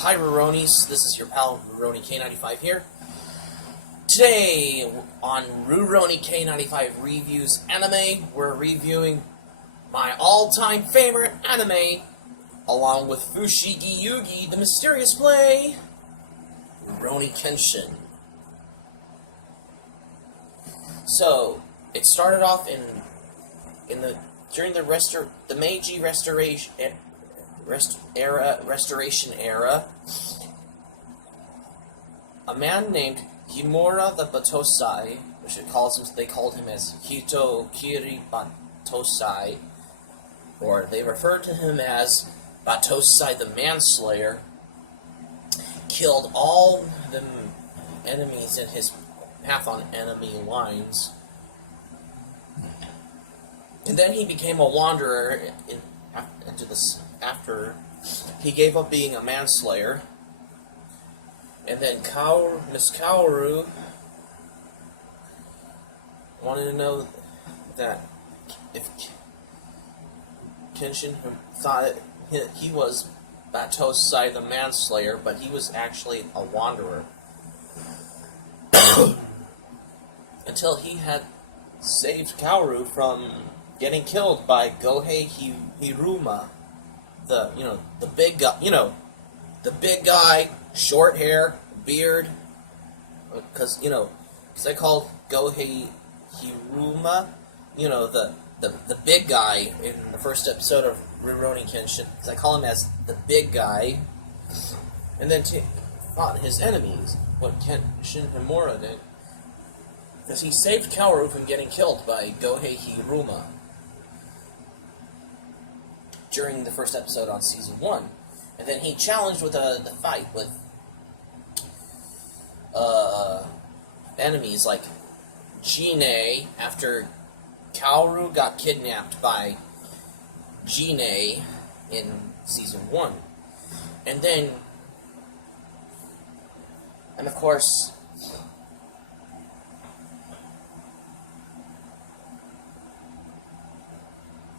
Hi Rurouni's, this is your pal Rurouni K95 here. Today on Rurouni K95 Reviews Anime, we're reviewing my all-time favorite anime, along with Fushigi Yugi, the mysterious play, Rurouni Kenshin. So, it started off during the Meiji Restoration era, a man named Himura the Batosai, which they called him as Hito Kiri Batosai, or they referred to him as Batosai the Manslayer, killed all the enemies in his path on enemy lines. And then he became a wanderer after he gave up being a manslayer. And then Miss Kaoru wanted to know that if Kenshin thought he was Batosai the manslayer, but he was actually a wanderer. Until he had saved Kaoru from getting killed by Gohei Hiruma, the big guy, short hair, beard, because I called Gohei Hiruma, the big guy in the first episode of Rurouni Kenshin, because I call him as the big guy, and then fought his enemies, what Kenshin Himura did, because he saved Kaoru from getting killed by Gohei Hiruma during the first episode on Season 1. And then he challenged with the fight with enemies like Jinei, after Kaoru got kidnapped by Jinei in Season 1. And of course,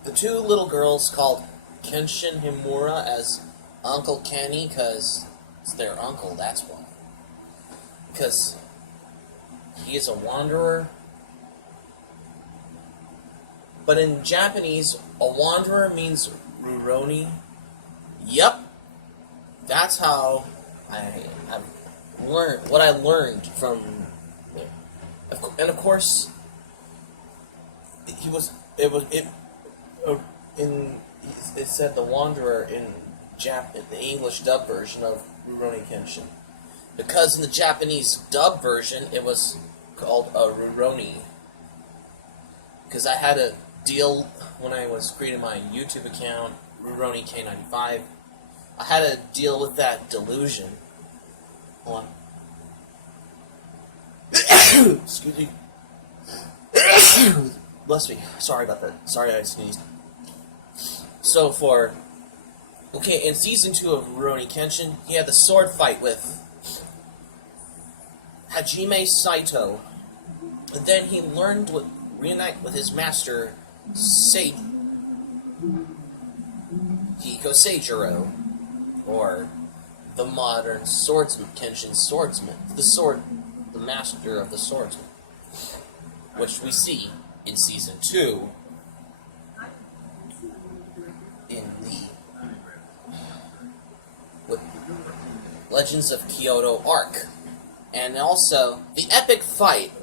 the two little girls called Kenshin Himura as Uncle Kenny, because it's their uncle, that's why. Because he is a wanderer. But in Japanese, a wanderer means Rurouni. Yep. That's how I've learned, what I learned from it. And of course, it said the Wanderer in the English dub version of Rurouni Kenshin. Because in the Japanese dub version, it was called a Rurouni. Because I had a deal when I was creating my YouTube account, Rurouni K95. I had to deal with that delusion. Hold on. Excuse me. Bless me. Sorry about that. Sorry I sneezed. So in Season 2 of Rurouni Kenshin, he had the sword fight with Hajime Saito. And then he learned to reunite with his master, Hiko Seijiro, or the modern swordsman, Kenshin swordsman, the master of the swordsman, which we see in Season 2 in the Legends of Kyoto arc. And also the epic fight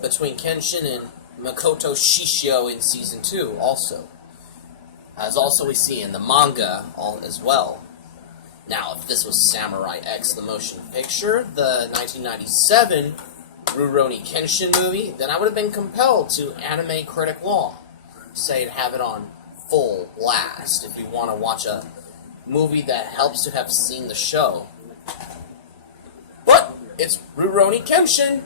between Kenshin and Makoto Shishio in Season 2 also. As also we see in the manga as well. Now, if this was Samurai X the motion picture, the 1997 Rurouni Kenshin movie, then I would have been compelled to Anime Critic Law, say to have it on full blast if you want to watch a movie that helps to have seen the show. But it's Rurouni Kenshin,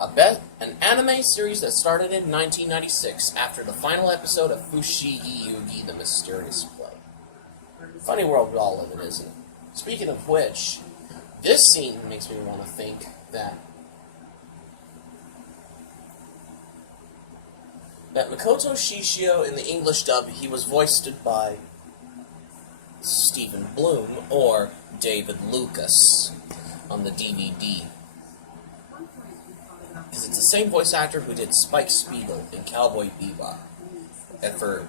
an anime series that started in 1996 after the final episode of Fushigi Yugi, the mysterious play. Funny world we all live in, isn't it? Speaking of which, this scene makes me want to think that Makoto Shishio in the English dub, he was voiced by Stephen Bloom or David Lucas on the DVD. Because it's the same voice actor who did Spike Spiegel in Cowboy Bebop. And for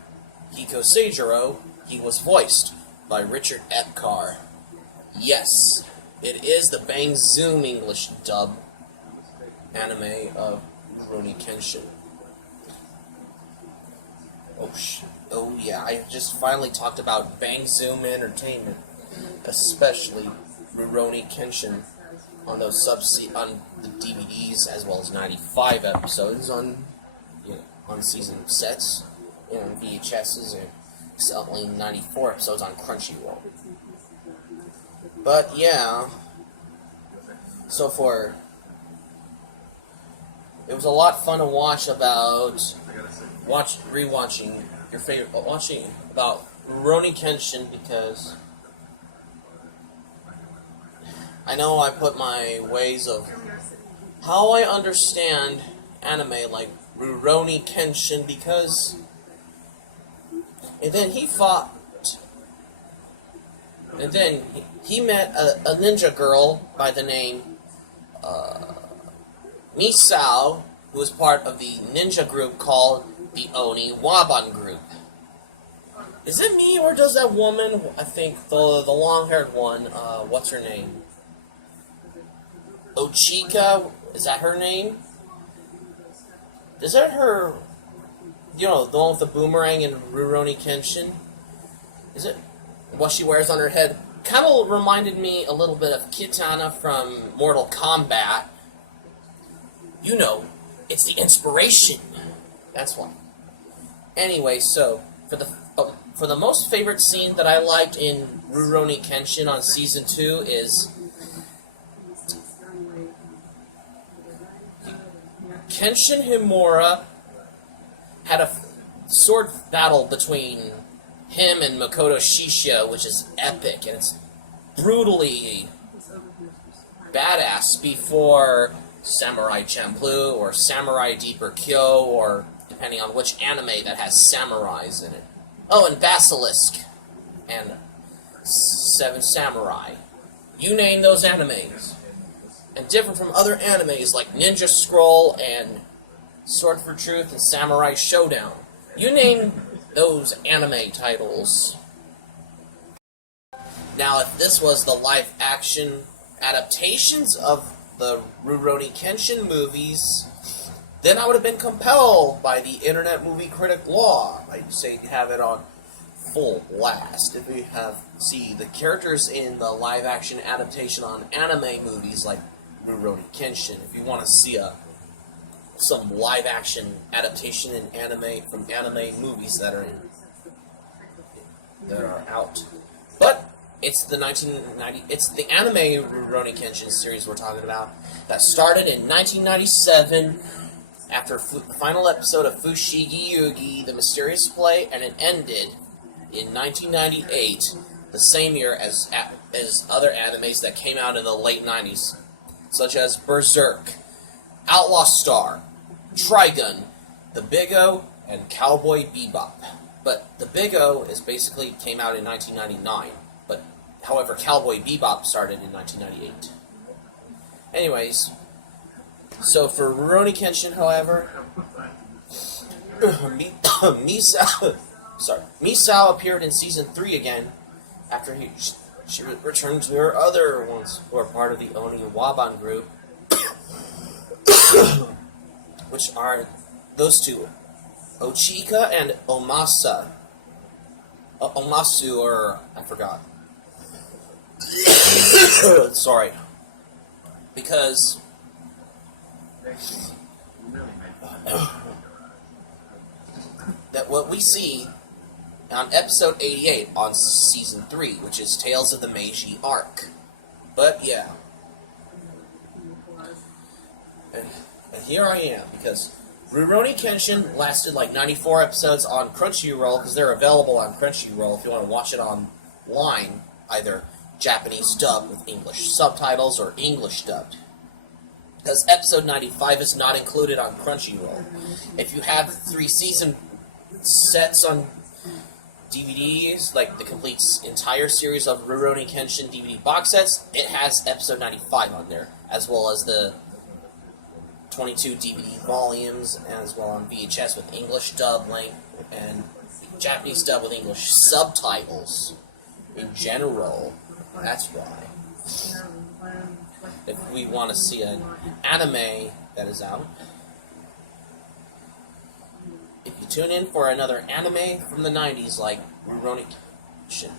Hiko Seijiro, he was voiced by Richard Epcar. Yes, it is the Bang Zoom English dub anime of Rurouni Kenshin. Oh yeah, I just finally talked about Bang Zoom Entertainment, especially Rurouni Kenshin, on those on the DVDs, as well as 95 episodes on season sets, VHSs, and only 94 episodes on Crunchyroll. But yeah, it was a lot fun to watch rewatching your favorite, watching about Rurouni Kenshin, because I know I put my ways of how I understand anime like Rurouni Kenshin, because and then he met a ninja girl by the name Misao, who was part of the ninja group called the Oni Waban group. Is it me, or does that woman, I think the long-haired one, what's her name? Ochika? Is that her name? Is that her, the one with the boomerang in Rurouni Kenshin? Is it what she wears on her head? Kind of reminded me a little bit of Kitana from Mortal Kombat. It's the inspiration. That's why. Anyway, so for the most favorite scene that I liked in Rurouni Kenshin on season 2 is Kenshin Himura had a sword battle between him and Makoto Shishio, which is epic, and it's brutally badass before Samurai Champloo or Samurai Deeper Kyo, or depending on which anime that has samurais in it. Oh, and Basilisk and Seven Samurai. You name those animes. And different from other animes like Ninja Scroll and Sword for Truth and Samurai Showdown. You name those anime titles. Now, if this was the live-action adaptations of the Rurouni Kenshin movies, then I would have been compelled by the Internet Movie Critic Law. I'd say have it on full blast. If we see the characters in the live-action adaptation on anime movies like Rurouni Kenshin, if you want to see some live-action adaptation in anime from anime movies that are out. But it's the anime Rurouni Kenshin series we're talking about that started in 1997 after the final episode of Fushigi Yugi, The Mysterious Play, and it ended in 1998, the same year as other animes that came out in the late 90s, such as Berserk, Outlaw Star, Trigun, The Big O, and Cowboy Bebop. But The Big O basically came out in 1999, but however, Cowboy Bebop started in 1998. Anyways, so for Rurouni Kenshin, however, Misao appeared in season 3 again after she returned to her other ones who are part of the Oni Waban group, which are those two, Ochika and Omasa. Omasu, or I forgot. Sorry. Because that what we see on episode 88 on season 3, which is Tales of the Meiji arc. But yeah. And here I am, because Rurouni Kenshin lasted like 94 episodes on Crunchyroll, because they're available on Crunchyroll if you want to watch it online, either Japanese dubbed with English subtitles or English dubbed. Because episode 95 is not included on Crunchyroll. If you have 3 season sets on DVDs, like the complete entire series of Rurouni Kenshin DVD box sets, it has episode 95 on there, as well as the 22 DVD volumes, as well on VHS with English dub link and Japanese dub with English subtitles. In general, that's why. If we want to see an anime that is out, if you tune in for another anime from the 90s like Rurouni Kenshin.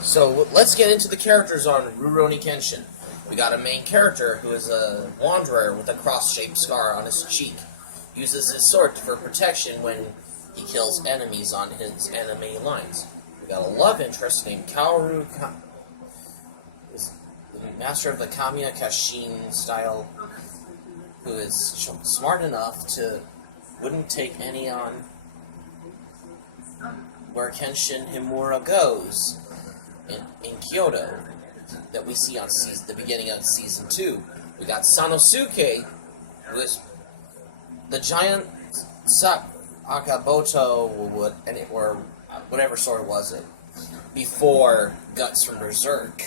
So let's get into the characters on Rurouni Kenshin. We got a main character who is a wanderer with a cross-shaped scar on his cheek. Uses his sword for protection when he kills enemies on his enemy lines. We got a love interest named Kaoru, is the master of the Kamiya Kashin style, who is smart enough to wouldn't take any on where Kenshin Himura goes in Kyoto that we see on the beginning of Season 2. We got Sanosuke, who is the giant Sakamoto wood, or whatever sword was it, before Guts from Berserk.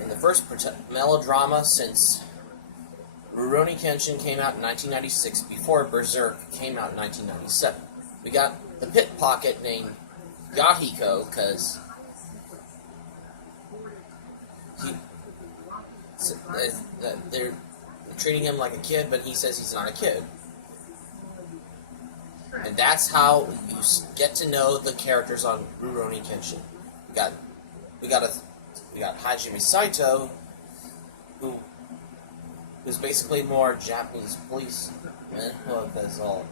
In the first melodrama since Rurouni Kenshin came out in 1996, before Berserk came out in 1997. We got the pickpocket named Yahiko, because they're treating him like a kid, but he says he's not a kid. And that's how you get to know the characters on Rurouni Kenshin. We got Hajime Saito, who's basically more Japanese policeman. Well, that's all.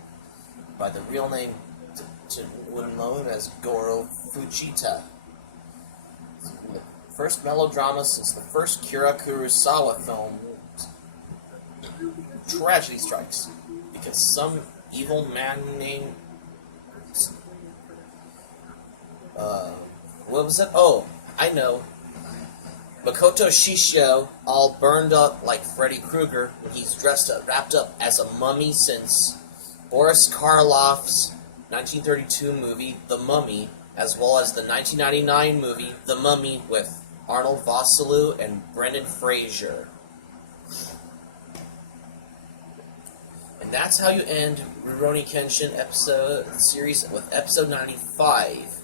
By the real name, wouldn't know him as Goro Fujita. The first melodrama since the first Kira Kurosawa film. Tragedy strikes because some evil man named what was it? Oh, I know. Makoto Shishio, all burned up like Freddy Krueger when he's wrapped up as a mummy since Boris Karloff's 1932 movie, The Mummy, as well as the 1999 movie, The Mummy, with Arnold Vosloo and Brendan Fraser. And that's how you end Rurouni Kenshin series with episode 95,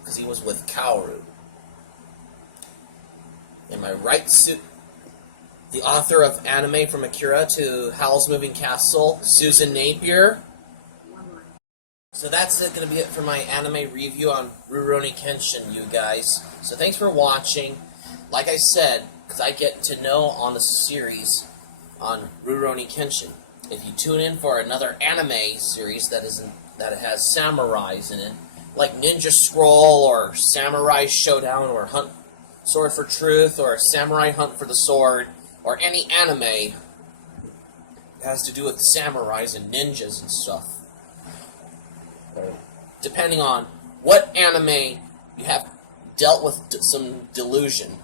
because he was with Kaoru. Am I right, the author of Anime from Akira to Howl's Moving Castle, Susan Napier? So that's going to be it for my anime review on Rurouni Kenshin, you guys. So thanks for watching. Like I said, because I get to know on the series on Rurouni Kenshin. If you tune in for another anime series that has samurais in it, like Ninja Scroll or Samurai Showdown or Sword for Truth or Samurai Hunt for the Sword, or any anime that has to do with samurais and ninjas and stuff. Depending on what anime you have dealt with some delusion.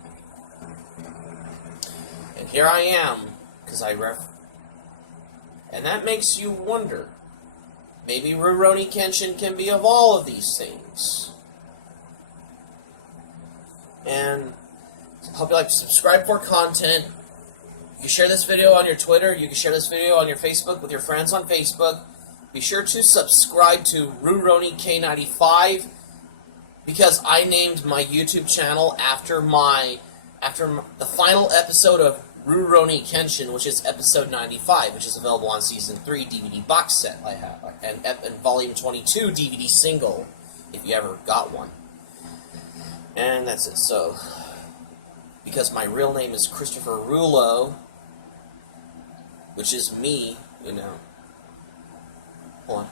And here I am, because and that makes you wonder, maybe Rurouni Kenshin can be of all of these things. And I hope you like to subscribe for content. You can share this video on your Twitter. You can share this video on your Facebook with your friends on Facebook. Be sure to subscribe to Rurouni K95, because I named my YouTube channel after the final episode of Rurouni Kenshin, which is episode 95, which is available on Season 3 DVD box set I have, and Volume 22 DVD single, if you ever got one. And that's it. So, because my real name is Christopher Rulo, which is me, you know. Hold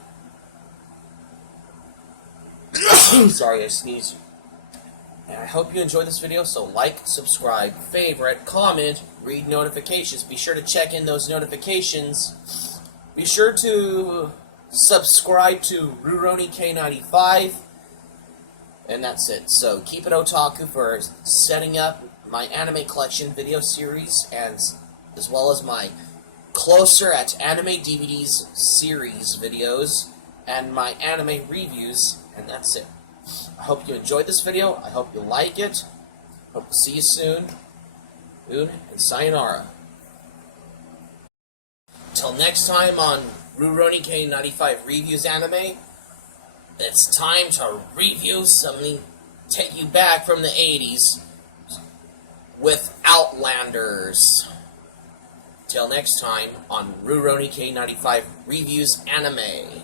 on. Sorry, I sneezed. And I hope you enjoyed this video, so like, subscribe, favorite, comment, read notifications. Be sure to check in those notifications. Be sure to subscribe to Rurouni K95. And that's it. So keep it otaku for setting up my anime collection video series, and as well as my Closer at Anime DVDs series videos, and my anime reviews, and that's it. I hope you enjoyed this video. I hope you like it. Hope to see you soon. And sayonara. Till next time on Rurouni Kenshin 95 Reviews Anime, it's time to review something, take you back from the 80s with Outlanders. Till next time on Rurouni Kenshin 95 Reviews Anime.